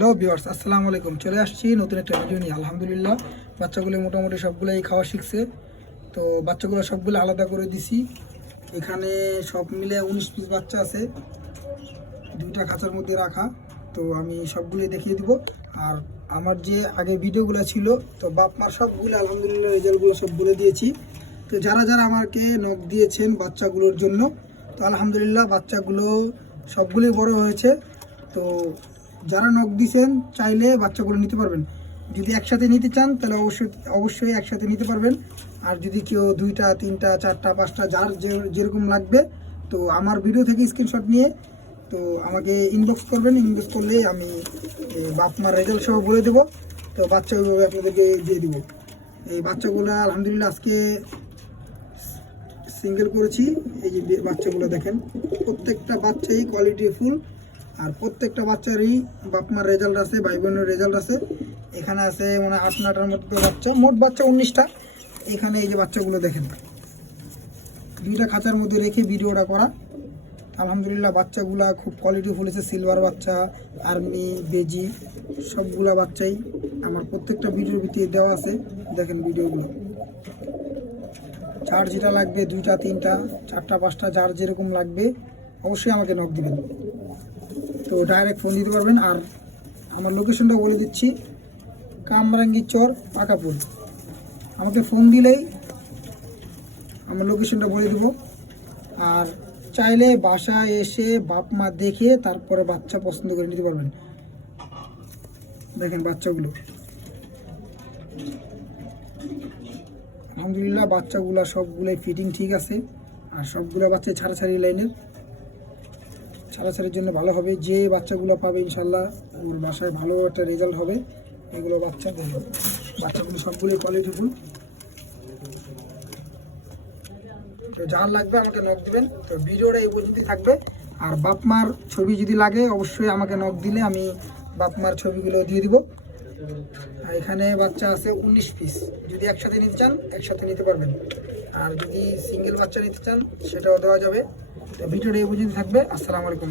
Hello viewers, আসসালামু আলাইকুম। চলে আসছি নতুন একটা ভিডিও নিয়ে। আলহামদুলিল্লাহ বাচ্চাগুলো মোটামুটি সবগুলোই খাওয়া শিখছে। তো বাচ্চাগুলো সবগুলো আলাদা করে দিছি। এখানে সব মিলে 19 পিস বাচ্চা আছে, দুইটা খাঁচার মধ্যে রাখা। তো আমি সবগুলোই দেখিয়ে দিব। আর আমার যে আগে ভিডিওগুলো ছিল, তো বাপ মার সবগুলো আলহামদুলিল্লাহ রেজাল্টগুলো সব বলে দিয়েছি। তো যারা যারা আমাকে নক দিয়েছেন বাচ্চাগুলোর জন্য, তো আলহামদুলিল্লাহ বাচ্চাগুলো সবগুলোই বড় হয়েছে। তো যারা নক দিয়েছেন চাইলে বাচ্চাগুলো নিতে পারবেন। যদি একসাথে নিতে চান তাহলে অবশ্যই একসাথে নিতে পারবেন। আর যদি কেউ 2টা 3টা 4টা 5টা যার যেরকম লাগবে, তো আমার ভিডিও থেকে স্ক্রিনশট নিয়ে তো আমাকে ইনবক্স করবেন। ইনবক্স করলে আমি বাপ মার রেজাল্ট সহ বলে দেবো। তো বাচ্চা ওইভাবে আপনাদেরকে দিয়ে দিব। এই বাচ্চাগুলো আলহামদুলিল্লাহ আজকে সিঙ্গেল করেছি। এই যে বাচ্চাগুলো দেখেন, প্রত্যেকটা বাচ্চাই কোয়ালিটি ফুল। আর প্রত্যেকটা বাচ্চারই বাপ মার রেজাল্ট আছে, ভাই বোনের রেজাল্ট আছে। এখানে আছে মানে 8-9টার মতো বাচ্চা, মোট বাচ্চা 19টা। এখানে এই যে বাচ্চাগুলো দেখেন, 2টা খাঁচার মধ্যে রেখে ভিডিওটা করা। আলহামদুলিল্লাহ বাচ্চাগুলা খুব কোয়ালিটি ফুল আছে। সিলভার বাচ্চা, আর্মি, বেজি সবগুলা বাচ্চাই আমার প্রত্যেকটা ভিডিওর ভিতরে দেওয়া আছে। দেখেন ভিডিওগুলো, যার যেটা লাগবে 2টা 3টা 4টা 5টা যার যেরকম লাগবে অবশ্যই আমাকে নক দিবেন। তো ডাইরেক্ট ফোন দিতে পারবেন। আর আমার লোকেশনটা বলে দিচ্ছি, কামরাঙ্গি চর, পাকাপুর। আমাকে ফোন দিলেই আমার লোকেশনটা বলে দেবো। আর চাইলে বাসায় এসে বাপ মা দেখে তারপরে বাচ্চা পছন্দ করে নিতে পারবেন। দেখেন বাচ্চাগুলো, আলহামদুলিল্লাহ বাচ্চাগুলো সবগুলোই ফিটিং ঠিক আছে। আর সবগুলো বাচ্চা ছাড়াছাড়ি লাইনের, ছাড়াছাড়ির জন্য ভালো হবে। যে বাচ্চাগুলো পাবে ইনশাল্লাহ ওর বাসায় ভালো একটা রেজাল্ট হবে। এগুলো বাচ্চা দেখবেন, বাচ্চাগুলো সবগুলোই কোয়ালিটিফুল। তো যার লাগবে আমাকে নক দিবেন। তো ভিডিওটা এই পর্যন্তই থাকবে। আর বাপ মার ছবি যদি লাগে অবশ্যই আমাকে নক দিলে আমি বাপ মার ছবিগুলো দিয়ে দিব। আর এখানে বাচ্চা আছে 19 পিস। যদি একসাথে নিতে চান একসাথে নিতে পারবেন। আর যদি সিঙ্গেল বাচ্চা নিতে চান সেটাও দেওয়া যাবে। তো ভিডিওটা এই পর্যন্ত থাকবে। আসসালামু আলাইকুম।